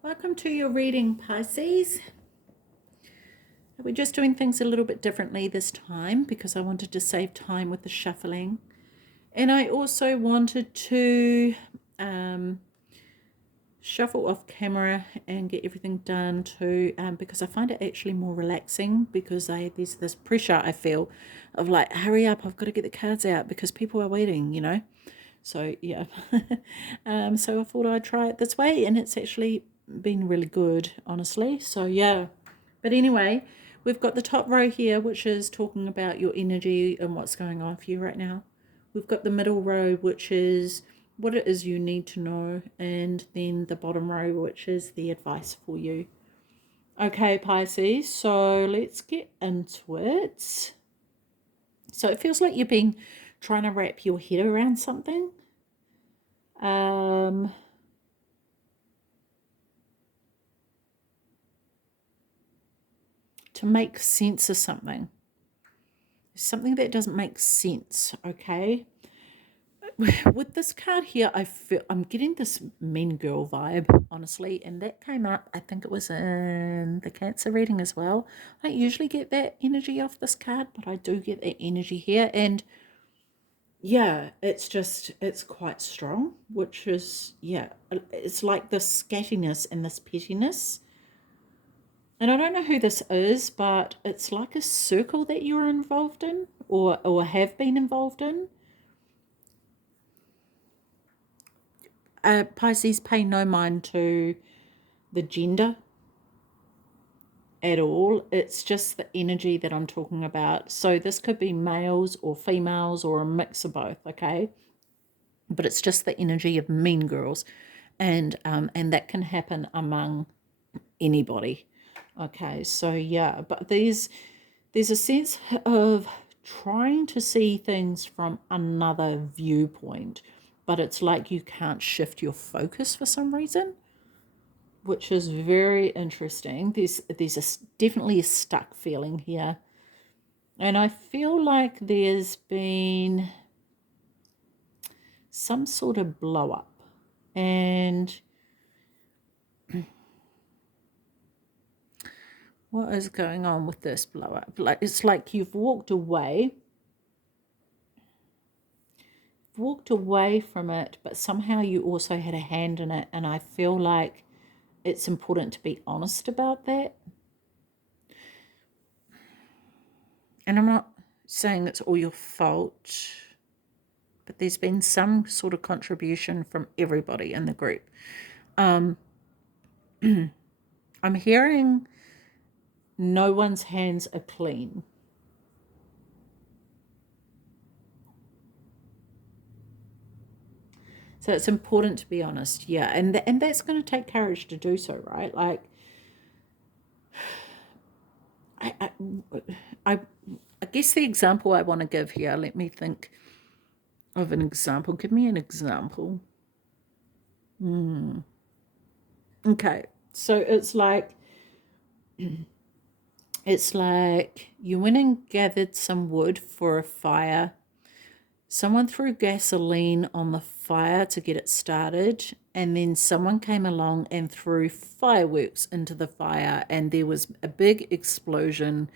Welcome to your reading, Pisces. We're just doing things a little bit differently this time because I wanted to save time with the shuffling. And I also wanted to shuffle off camera and get everything done too, because I find it actually more relaxing because there's this pressure I feel of like, hurry up, I've got to get the cards out because people are waiting, you know. So yeah, so I thought I'd try it this way, and it's actually been really good, honestly. So yeah, but anyway, we've got the top row here, which is talking about your energy and what's going on for you right now. We've got the middle row, which is what it is you need to know, and then the bottom row, which is the advice for you. Okay, Pisces, so let's get into it. So it feels like you've been trying to wrap your head around something. To make sense of something that doesn't make sense. Okay, with this card here, I'm getting this mean girl vibe, honestly, and that came up, I think it was in the Cancer reading as well. I don't usually get that energy off this card, but I do get that energy here, and yeah, it's quite strong, which is, yeah, it's like this scattiness and this pettiness. And I don't know who this is, but it's like a circle that you're involved in or have been involved in. Pisces, pay no mind to the gender at all. It's just the energy that I'm talking about. So this could be males or females or a mix of both, okay? But it's just the energy of mean girls. And that can happen among anybody. Okay, so yeah, but there's a sense of trying to see things from another viewpoint, but it's like you can't shift your focus for some reason, which is very interesting. There's definitely a stuck feeling here, and I feel like there's been some sort of blow up, and what is going on with this blow up? Like, it's like you've walked away from it, but somehow you also had a hand in it, and I feel like it's important to be honest about that. And I'm not saying it's all your fault, but there's been some sort of contribution from everybody in the group. I'm hearing no one's hands are clean. So it's important to be honest, yeah, and that's going to take courage to do so, right? Like, I guess the example I want to give here. Let me think of an example. Give me an example. Okay, so it's like you went and gathered some wood for a fire. Someone threw gasoline on the fire to get it started, and then someone came along and threw fireworks into the fire, and there was a big explosion,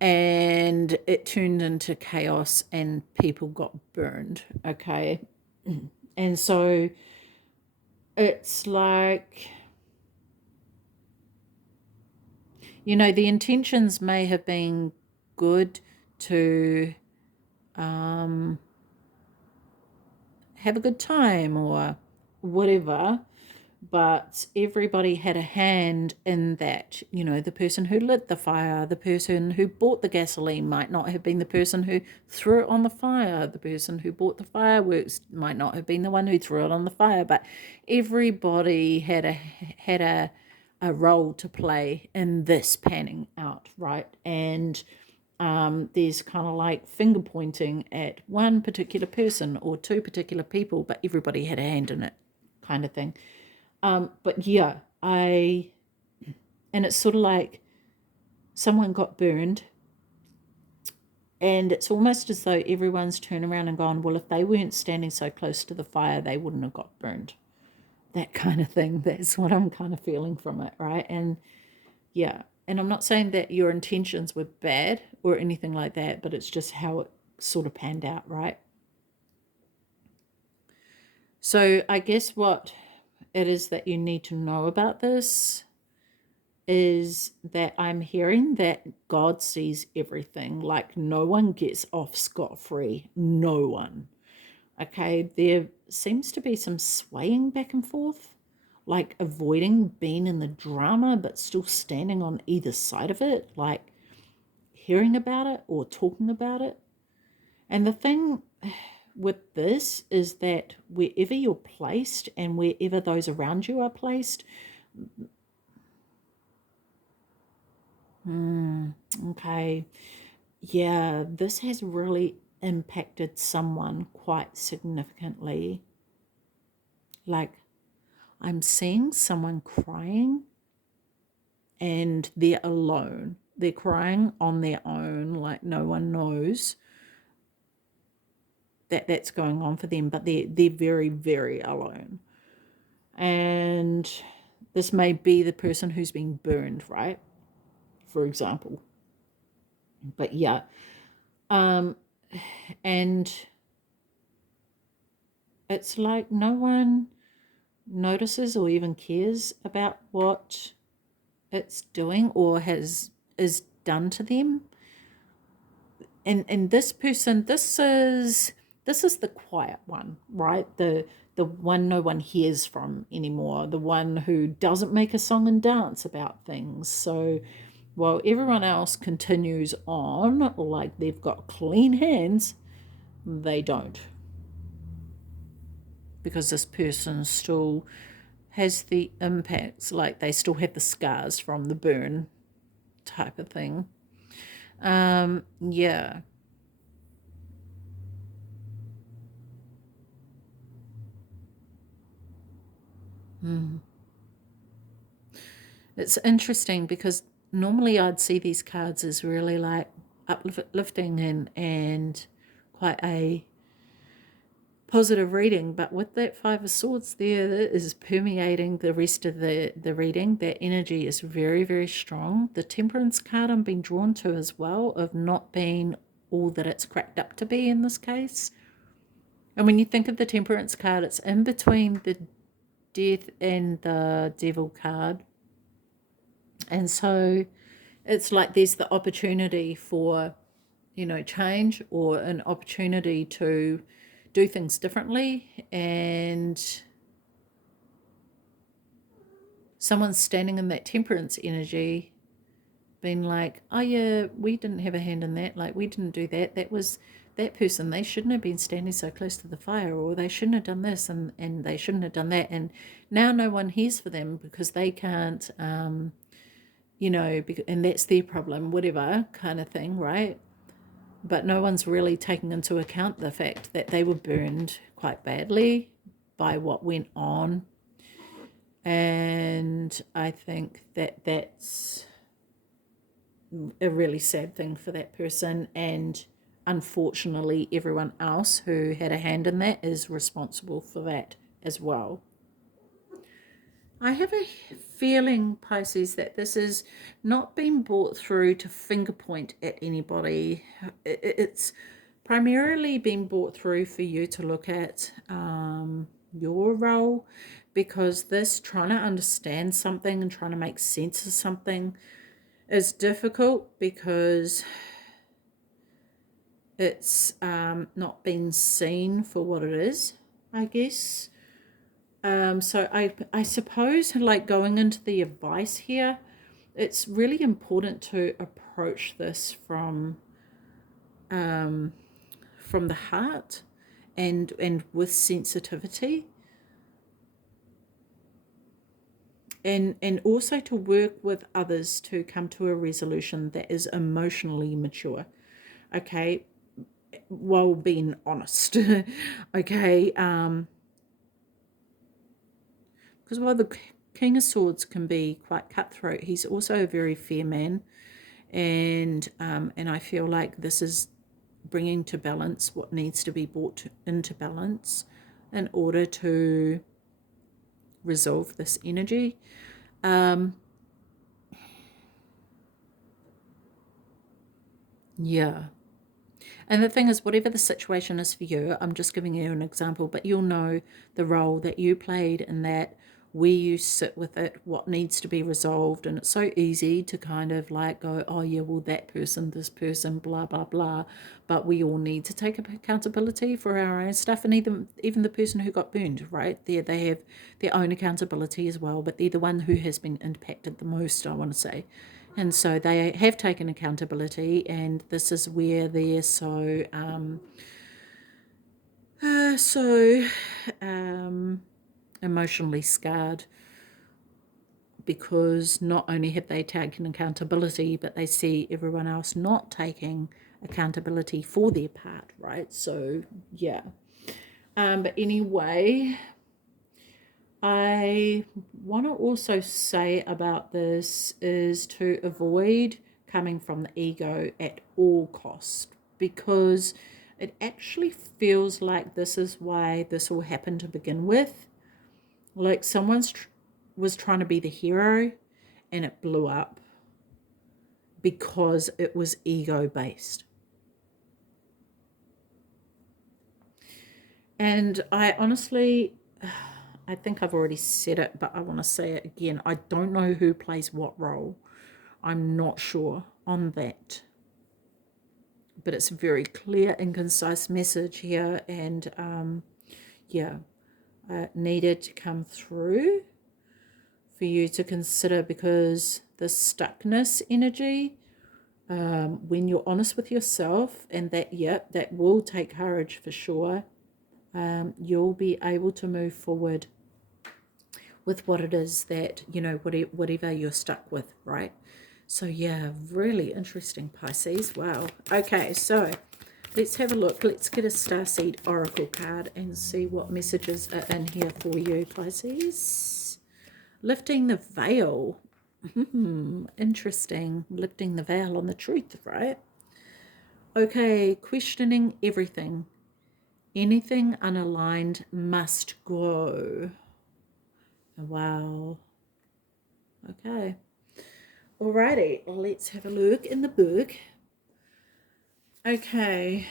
and it turned into chaos, and people got burned. Okay, and so it's like, you know, the intentions may have been good to have a good time or whatever, but everybody had a hand in that. You know, the person who lit the fire, the person who bought the gasoline might not have been the person who threw it on the fire. The person who bought the fireworks might not have been the one who threw it on the fire, but everybody had a role to play in this panning out, right? And there's kind of like finger pointing at one particular person or two particular people, but everybody had a hand in it, kind of thing. But yeah, and it's sort of like someone got burned, and it's almost as though everyone's turned around and gone, well, if they weren't standing so close to the fire, they wouldn't have got burned. that kind of thing. That's what I'm kind of feeling from it, right? And yeah, and I'm not saying that your intentions were bad or anything like that, but it's just how it sort of panned out, right? So I guess what it is that you need to know about this is that I'm hearing that God sees everything. Like, no one gets off scot-free. No one. Okay, there seems to be some swaying back and forth, like avoiding being in the drama but still standing on either side of it, like hearing about it or talking about it. And the thing with this is that wherever you're placed and wherever those around you are placed, okay, yeah, this has really impacted someone quite significantly. Like, I'm seeing someone crying and they're alone. They're crying on their own, like no one knows that that's going on for them, but they're very, very alone. And this may be the person who's been burned, right? For example. But yeah. And it's like no one notices or even cares about what it's doing or is done to them. And this person, this is the quiet one, right? The one no one hears from anymore, the one who doesn't make a song and dance about things. So while everyone else continues on like they've got clean hands, they don't, because this person still has the impacts, like they still have the scars from the burn type of thing. Yeah. It's interesting because normally I'd see these cards as really like uplifting and quite a positive reading, but with that Five of Swords there that is permeating the rest of the reading, that energy is very, very strong. The Temperance card I'm being drawn to as well, of not being all that it's cracked up to be in this case. And when you think of the Temperance card, it's in between the Death and the Devil card. And so it's like there's the opportunity for, change, or an opportunity to do things differently. And someone's standing in that temperance energy being like, oh yeah, we didn't have a hand in that. Like, we didn't do that. That was that person. They shouldn't have been standing so close to the fire, or they shouldn't have done this, and they shouldn't have done that. And now no one hears for them because they can't, and that's their problem, whatever kind of thing, right? But no one's really taking into account the fact that they were burned quite badly by what went on. And I think that that's a really sad thing for that person. And unfortunately, everyone else who had a hand in that is responsible for that as well. I have a feeling, Pisces, that this is not being brought through to finger point at anybody. It's primarily been brought through for you to look at your role, because this trying to understand something and trying to make sense of something is difficult, because it's not been seen for what it is, I guess. So I suppose, like, going into the advice here, it's really important to approach this from the heart and with sensitivity, and also to work with others to come to a resolution that is emotionally mature, okay, while being honest. Okay, because while the King of Swords can be quite cutthroat, he's also a very fair man, and I feel like this is bringing to balance what needs to be brought into balance in order to resolve this energy. Yeah. And the thing is, whatever the situation is for you, I'm just giving you an example, but you'll know the role that you played in that, where you sit with it, what needs to be resolved. And it's so easy to kind of like go, oh yeah, well, that person, this person, blah, blah, blah. But we all need to take accountability for our own stuff. And even the person who got burned, right? They have their own accountability as well, but they're the one who has been impacted the most, I want to say. And so they have taken accountability, and this is where they're so emotionally scarred, because not only have they taken accountability, but they see everyone else not taking accountability for their part, right? So yeah. But anyway, I want to also say about this is to avoid coming from the ego at all costs, because it actually feels like this is why this all happened to begin with. Like someone was trying to be the hero and it blew up because it was ego based. And I honestly, I think I've already said it, but I want to say it again. I don't know who plays what role. I'm not sure on that. But it's a very clear and concise message here, and yeah, needed to come through for you to consider, because the stuckness energy, when you're honest with yourself, and that, yep, that will take courage for sure, you'll be able to move forward with what it is that, whatever you're stuck with, right? So yeah, really interesting, Pisces. Wow. Okay, so let's have a look. Let's get a Starseed Oracle card and see what messages are in here for you, Pisces. Lifting the veil. Interesting. Lifting the veil on the truth, right? Okay, questioning everything. Anything unaligned must go. Wow. Okay. Alrighty, let's have a look in the book. Okay.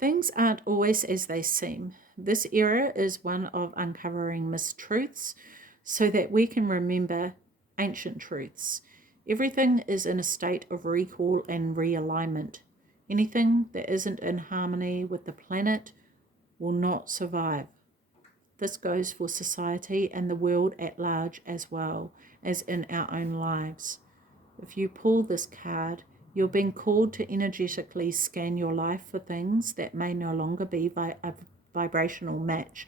Things aren't always as they seem. This era is one of uncovering mistruths so that we can remember ancient truths. Everything is in a state of recall and realignment. Anything that isn't in harmony with the planet will not survive. This goes for society and the world at large, as well as in our own lives. If you pull this card, you're being called to energetically scan your life for things that may no longer be a vibrational match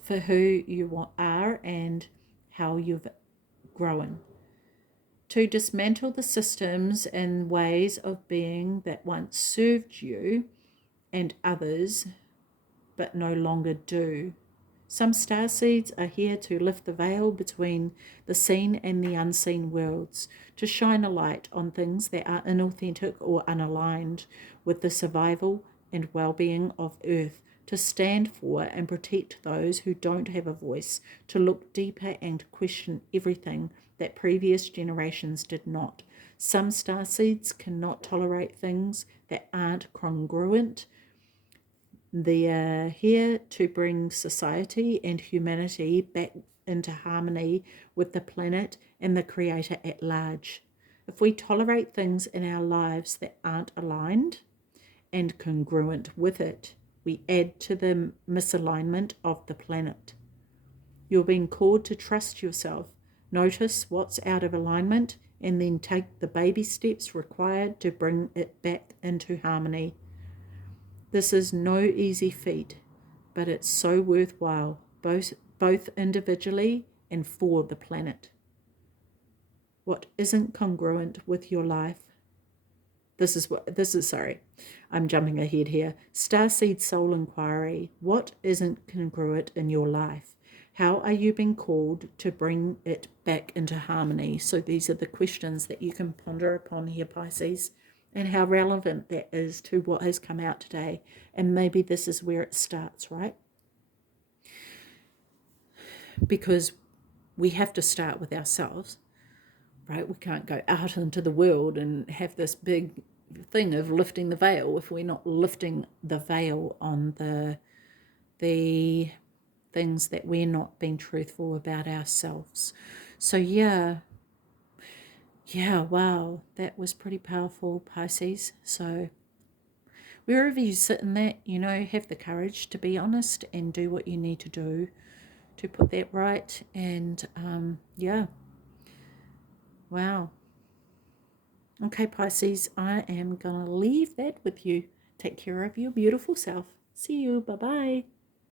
for who you are and how you've grown. To dismantle the systems and ways of being that once served you and others but no longer do. Some starseeds are here to lift the veil between the seen and the unseen worlds, to shine a light on things that are inauthentic or unaligned with the survival and well-being of Earth, to stand for and protect those who don't have a voice, to look deeper and question everything that previous generations did not. Some starseeds cannot tolerate things that aren't congruent. They are here to bring society and humanity back into harmony with the planet and the Creator at large. If we tolerate things in our lives that aren't aligned and congruent with it, we add to the misalignment of the planet. You're being called to trust yourself, notice what's out of alignment, and then take the baby steps required to bring it back into harmony. This is no easy feat, but it's so worthwhile, both individually and for the planet. What isn't congruent with your life? Sorry, I'm jumping ahead here. Starseed Soul Inquiry. What isn't congruent in your life? How are you being called to bring it back into harmony? So these are the questions that you can ponder upon here, Pisces, and how relevant that is to what has come out today. And maybe this is where it starts, right? because we have to start with ourselves, right? We can't go out into the world and have this big thing of lifting the veil if we're not lifting the veil on the things that we're not being truthful about ourselves. So yeah, wow, that was pretty powerful, Pisces. So wherever you sit in that, have the courage to be honest and do what you need to do to put that right. And yeah, wow. Okay, Pisces, I am going to leave that with you. Take care of your beautiful self. See you. Bye-bye.